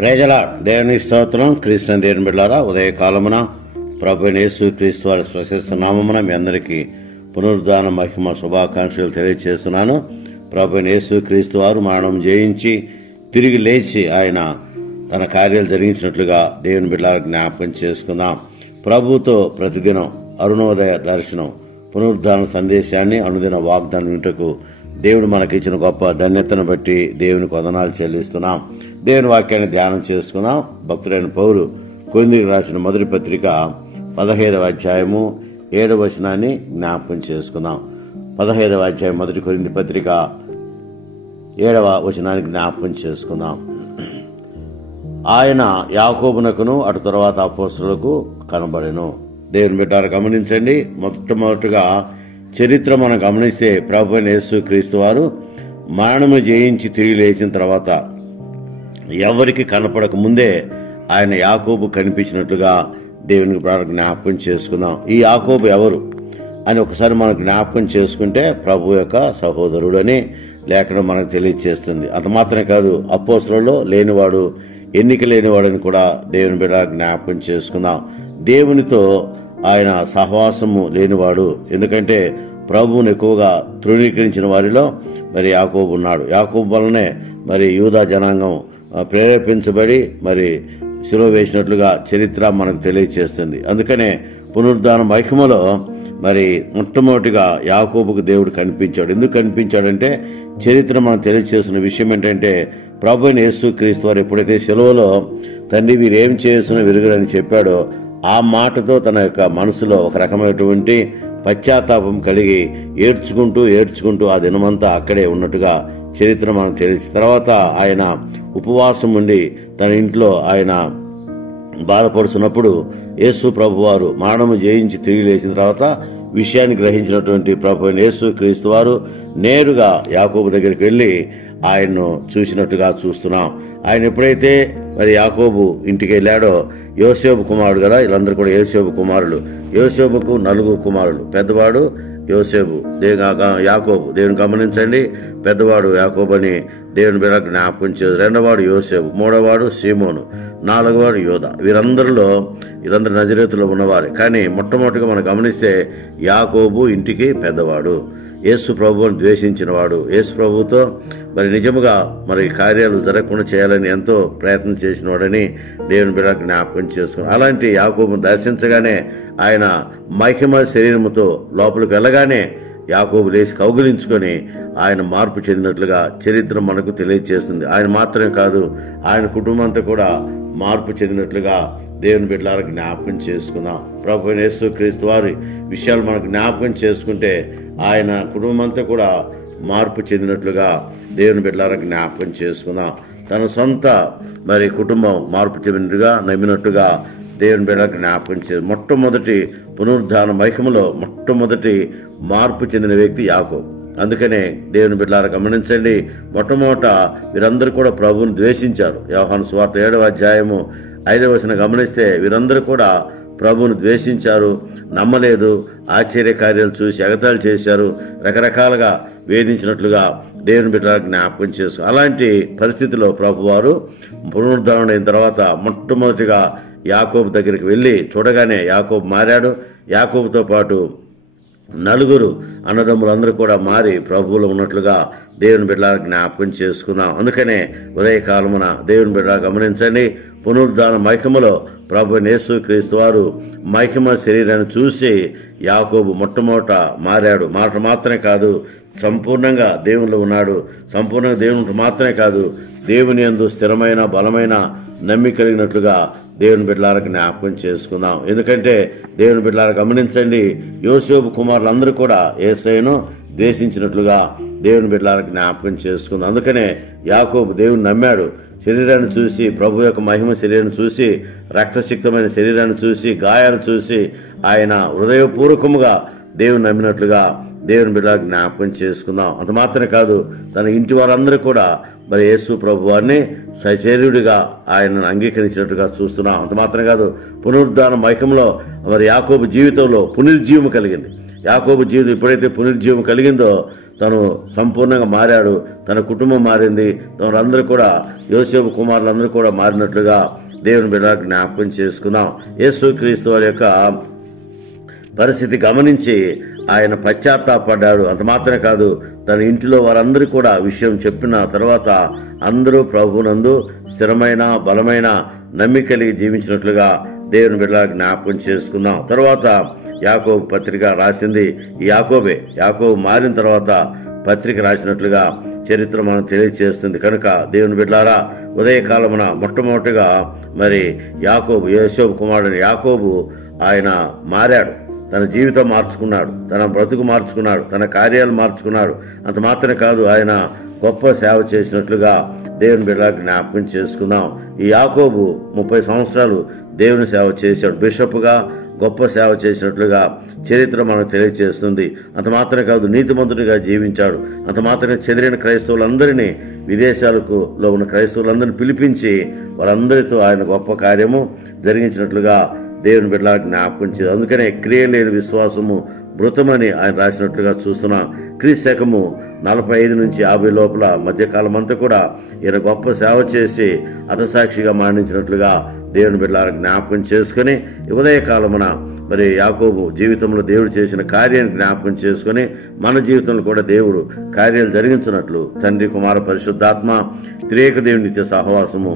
ప్రజల దేవుని స్తోత్రం. క్రీస్తు దేవుని బిడ్డలారా, ఉదయకాలమున ప్రభువైన యేసు క్రీస్తు వారి ప్రశస్త నామమున మీ అందరికీ పునరుద్ధాన మహిమ శుభాకాంక్షలు తెలియజేస్తున్నాను. ప్రభువైన యేసు క్రీస్తు వారు మరణం జయించి తిరిగి లేచి ఆయన తన కార్యాలు జరిగించినట్లుగా దేవుని బిడ్డలారా జ్ఞాపకం చేసుకుందాం. ప్రభువుతో ప్రతిదినం అరుణోదయ దర్శనం పునరుద్ధాన సందేశాన్ని అనుదిన వాగ్దానం వింటకు దేవుడు మనకిచ్చిన గొప్ప ధన్యతను బట్టి దేవునికి వందనాలు చెల్లిస్తున్నాం. దేవుని వాక్యాన్ని ధ్యానం చేసుకుందాం. భక్తుడైన పౌలు కొరింథీయులకు రాసిన మొదటి పత్రిక 15వ అధ్యాయము 7వ వచనాన్ని జ్ఞాపకం చేసుకుందాం. 15వ అధ్యాయం మొదటి కొరింథీ పత్రిక 7వ వచనాన్ని జ్ఞాపకం చేసుకుందాం. ఆయన యాకోబునకును అటు తర్వాత అపోస్తలులకు కనబడెను. దేవుని బిడ్డలారా గమనించండి. మొట్టమొదటిగా చరిత్ర మనం గమనిస్తే ప్రభువైన యేసు క్రీస్తు వారు మరణము జయించి తిరిగి లేచిన తర్వాత ఎవరికి కనపడక ముందే ఆయన యాకోబు కనిపించినట్లుగా దేవునికి జ్ఞాపకం చేసుకుందాం. ఈ యాకోబు ఎవరు అని ఒకసారి మనం జ్ఞాపకం చేసుకుంటే ప్రభు యొక్క సహోదరుడు అని లేఖనం మనకు తెలియజేస్తుంది. అంత మాత్రమే కాదు, అపోస్తలుల్లో లేనివాడు, ఎన్నిక లేనివాడని కూడా దేవుని బిడ్డ జ్ఞాపకం చేసుకుందాం. దేవునితో ఆయన సహవాసము లేనివాడు. ఎందుకంటే ప్రభువును ఎక్కువగా తృణీకరించిన వారిలో మరి యాకోబు ఉన్నాడు. యాకోబు వలనే మరి యూదా జనాంగం ప్రేరేపించబడి మరి శిలువ వేసినట్లుగా చరిత్ర మనకు తెలియజేస్తుంది. అందుకనే పునరుద్ధాన మహిమలో మరి మొట్టమొదటిగా యాకోబుకు దేవుడు కనిపించాడు. ఎందుకు కనిపించాడంటే చరిత్ర మనకు తెలియజేస్తున్న విషయం ఏంటంటే ప్రభువైన యేసు క్రీస్తు వారు ఎప్పుడైతే శిలువలో తండ్రి వీరేం చేస్తున్నా విరుగురని చెప్పాడో ఆ మాటతో తన యొక్క మనసులో ఒక రకమైనటువంటి పశ్చాత్తాపం కలిగి ఏడ్చుకుంటూ ఆ దినమంతా అక్కడే ఉన్నట్టుగా చరిత్ర మనకు తెలిసి తర్వాత ఆయన ఉపవాసం ఉండి తన ఇంట్లో ఆయన బాధపడుతున్నప్పుడు యేసు ప్రభు వారు మరణము జయించి తిరిగి లేచిన తర్వాత విషయాన్ని గ్రహించినటువంటి ప్రభువైన యేసు క్రీస్తు వారు నేరుగా యాకోబు దగ్గరికి వెళ్లి ఆయన్ను చూసినట్టుగా చూస్తున్నాం. ఆయన ఎప్పుడైతే మరి యాకోబు ఇంటికి వెళ్ళాడో, యోసేపు కుమారుడు కదా, వీళ్ళందరూ కూడా యోసేపు కుమారులు. యోసేపుకు 4 కుమారులు. పెద్దవాడు యోసేపు, యాకోబు. దేవుని గమనించండి, పెద్దవాడు యాకోబు అని దేవుని బిడ్డ జ్ఞాపకం చేదు. రెండవవాడు యోసేపు, మూడవవాడు సీమోను, 4వవాడు యోధా. వీరందరూ నజరేతులో ఉన్నవారే. కానీ మొట్టమొదటిగా మనం గమనిస్తే యాకోబు ఇంటికి పెద్దవాడు, యేసు ప్రభువుని ద్వేషించిన వాడు, యేసు ప్రభువుతో మరి నిజముగా మరి కార్యాలు జరగకుండా చేయాలని ఎంతో ప్రయత్నం చేసిన వాడని దేవుని బిడ్డ జ్ఞాపకం చేసుకున్నాడు. అలాంటి యాకోబును దర్శించగానే ఆయన మహిమ శరీరముతో లోపలికి వెళ్ళగానే యాకోబు లేచి కౌగిలించుకొని ఆయన మార్పు చెందినట్లుగా చరిత్ర మనకు తెలియజేస్తుంది. ఆయన మాత్రమే కాదు, ఆయన కుటుంబం అంతా కూడా మార్పు చెందినట్లుగా దేవుని బిడ్డలారా జ్ఞాపకం చేసుకుందాం. ప్రభువైన యేసు క్రీస్తు వారి విషయాలు మనకు జ్ఞాపకం చేసుకుంటే ఆయన కుటుంబం అంతా కూడా మార్పు చెందినట్లుగా దేవుని బిడ్డలారా జ్ఞాపకం చేసుకుందాం. తన సొంత మరి కుటుంబం మార్పు చెందినట్టుగా నమ్మినట్టుగా దేవుని బిడ్డ జ్ఞాపకం చేసి మొట్టమొదటి పునరుద్ధాన మహిమలో మొట్టమొదటి మార్పు చెందిన వ్యక్తి యాకోబు. అందుకనే దేవుని బిడ్డలారా గమనించండి, మొట్టమొదట వీరందరూ కూడా ప్రభువుని ద్వేషించారు. యోహాను సువార్త 7వ అధ్యాయము 5వ వచనం గమనిస్తే వీరందరూ కూడా ప్రభువును ద్వేషించారు, నమ్మలేదు, ఆశ్చర్య కార్యాలు చూసి ఎగతాళి చేశారు, రకరకాలుగా వేధించినట్లుగా దేవుని బిడ్డలకు జ్ఞాపకం చేసు. అలాంటి పరిస్థితిలో ప్రభువారు పునరుద్ధరణ అయిన తర్వాత మొట్టమొదటిగా యాకోబు దగ్గరికి వెళ్ళి చూడగానే యాకోబు మారాడు. యాకోబుతో పాటు 4 అన్నదమ్ములందరూ కూడా మారి ప్రభువులో ఉన్నట్లుగా దేవుని బిడ్డలకు జ్ఞాపకం చేసుకున్నాం. అందుకనే ఉదయకాలమున దేవుని బిడ్డ గమనించండి, పునరుద్ధాన మహిమలో ప్రభువైన యేసు క్రీస్తు వారు మహిమ శరీరాన్ని చూసి యాకోబు మొట్టమొదట మారాడు. మాట మాత్రమే కాదు, సంపూర్ణంగా దేవునిలో ఉన్నాడు. సంపూర్ణంగా దేవుని మాత్రమే కాదు, దేవుని యందు స్థిరమైన బలమైన నమ్మిక కలిగినట్లుగా దేవుని బిడ్డలారా జ్ఞాపకం చేసుకుందాం. ఎందుకంటే దేవుని బిడ్డలారా గమనించండి, యోసేపు కుమారులందరూ కూడా యేసయ్యను ద్వేషించినట్లుగా దేవుని బిడ్డలారా జ్ఞాపకం చేసుకుందాం. అందుకనే యాకోబు దేవుని నమ్మాడు. శరీరాన్ని చూసి, ప్రభు యొక్క మహిమ శరీరాన్ని చూసి, రక్తసిక్తమైన శరీరాన్ని చూసి, గాయాలు చూసి ఆయన హృదయపూర్వకముగా దేవుని నమ్మినట్లుగా దేవుని బిడ్డ జ్ఞాపకం చేసుకుందాం. అంత మాత్రమే కాదు, తన ఇంటి వారందరూ కూడా మరి యేసు ప్రభు వారిని సశరీరుడిగా ఆయనను అంగీకరించినట్టుగా చూస్తున్నాం. అంత మాత్రమే కాదు, పునరుద్ధాన మహిమలో మరి యాకోబు జీవితంలో పునరుజ్జీవము కలిగింది. యాకోబు జీవితం ఎప్పుడైతే పునరుజ్జీవం కలిగిందో తను సంపూర్ణంగా మారాడు, తన కుటుంబం మారింది, వారందరూ కూడా యోసేపు కుమారులందరూ కూడా మారినట్లుగా దేవుని బిడ్డలకు జ్ఞాపకం చేసుకుందాం. యేసుక్రీస్తు వారి యొక్క పరిస్థితి గమనించి ఆయన పశ్చాత్తాపడ్డాడు. అంత మాత్రమే కాదు, తన ఇంటిలో వారందరూ కూడా విషయం చెప్పిన తర్వాత అందరూ ప్రభువునందు స్థిరమైన బలమైన నమ్మిక కలిగి జీవించినట్లుగా దేవుని బిడ్డలకు జ్ఞాపకం చేసుకుందాం. తర్వాత యాకోబు పత్రిక రాసింది యాకోబు మారిన తర్వాత పత్రిక రాసినట్లుగా చరిత్ర మనం తెలియజేస్తుంది. కనుక దేవుని బిడ్డలారా, ఉదయకాలమున మొట్టమొదటిగా మరి యోసేపు కుమారుడు యాకోబు ఆయన మారాడు, తన జీవితం మార్చుకున్నాడు, తన బ్రతుకు మార్చుకున్నాడు, తన కార్యాలు మార్చుకున్నాడు. అంత మాత్రమే కాదు, ఆయన గొప్ప సేవ చేసినట్లుగా దేవుని బిడ్డలకు జ్ఞాపకం చేసుకుందాం. ఈ యాకోబు 30 సంవత్సరాలు దేవుని సేవ చేశాడు, బిషప్గా గొప్ప సేవ చేసినట్లుగా చరిత్ర మనకు తెలియజేస్తుంది. అంత మాత్రమే కాదు, నీతిమంతుడిగా జీవించాడు. అంత మాత్రమే చెదిరిన క్రైస్తవులందరినీ, విదేశాలలో ఉన్న క్రైస్తవులందరినీ పిలిపించి వారందరితో ఆయన గొప్ప కార్యము జరిగించినట్లుగా దేవుని బిడ్డలకు జ్ఞాపకం చేయాలి. అందుకనే క్రియ లేని విశ్వాసము మృతమని ఆయన రాసినట్లుగా చూస్తున్నాం. క్రీస్తకము 45 నుంచి 50 లోపల మధ్యకాలం అంతా కూడా ఈయన గొప్ప సేవ చేసి హతసాక్షిగా మరణించినట్లుగా దేవుని బిడ్డలకు జ్ఞాపకం చేసుకుని, ఉదయకాలమున మరి యాకోబు జీవితంలో దేవుడు చేసిన కార్యాన్ని జ్ఞాపకం చేసుకుని మన జీవితంలో కూడా దేవుడు కార్యాలు జరిగించినట్లు తండ్రి కుమార పరిశుద్ధాత్మ త్రియేక దేవుని నిత్య సహవాసము